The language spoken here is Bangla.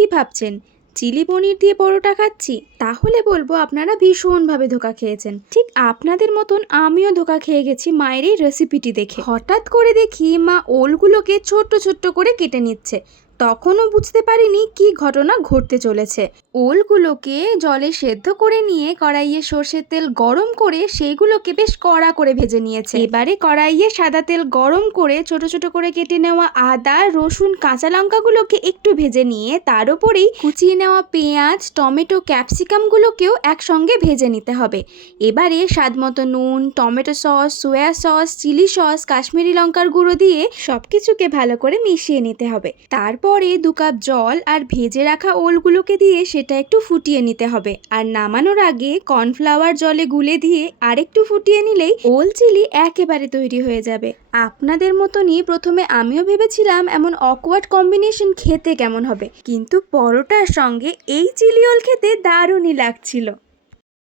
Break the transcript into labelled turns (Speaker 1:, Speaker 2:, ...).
Speaker 1: কি ভাবছেন? চিলি পনির দিয়ে পরোটা খাচ্ছি? তাহলে বলব আপনারা ভীষণভাবে ধোকা খেয়েছেন। ঠিক আপনাদের মতন আমিও ধোকা খেয়ে গেছি মায়ের এই রেসিপিটি দেখে। হঠাৎ করে দেখি মা ওলগুলোকে ছোট্ট ছোট্ট করে কেটে নিচ্ছে। তখনও বুঝতে পারিনি কি ঘটনা ঘটতে চলেছে। ওলগুলোকে জলে সেদ্ধ করে নিয়ে কড়াইয়ে সর্ষের তেল গরম করে সেইগুলোকে বেশ কড়া করে ভেজে নিয়েছে। এবারে কড়াইয়ে সাদা তেল গরম করে ছোট ছোট করে কেটে নেওয়া আদা, রসুন, কাঁচা লঙ্কাগুলোকে একটু ভেজে নিয়ে তার উপরেই কুচিয়ে নেওয়া পেঁয়াজ, টমেটো, ক্যাপসিকামগুলোকেও একসঙ্গে ভেজে নিতে হবে। এবারে স্বাদ মতো নুন, tomato sauce, soya sauce, chilli sauce, Kashmiri লঙ্কার গুঁড়ো দিয়ে সব কিছুকে ভালো করে মিশিয়ে নিতে হবে। তারপরে দু কাপ জল আর ভেজে রাখা ওলগুলোকে দিয়ে সেটা একটু ফুটিয়ে নিতে হবে। আর নামানোর আগে কর্নফ্লাওয়ার জলে গুলে দিয়ে আরেকটু ফুটিয়ে নিলেই ওল চিলি একেবারে তৈরি হয়ে যাবে। আপনাদের মতনই প্রথমে আমিও ভেবেছিলাম এমন অকওয়ার্ড কম্বিনেশন খেতে কেমন হবে। কিন্তু পরোটার সঙ্গে এই চিলি ওল খেতে দারুণই লাগছিল।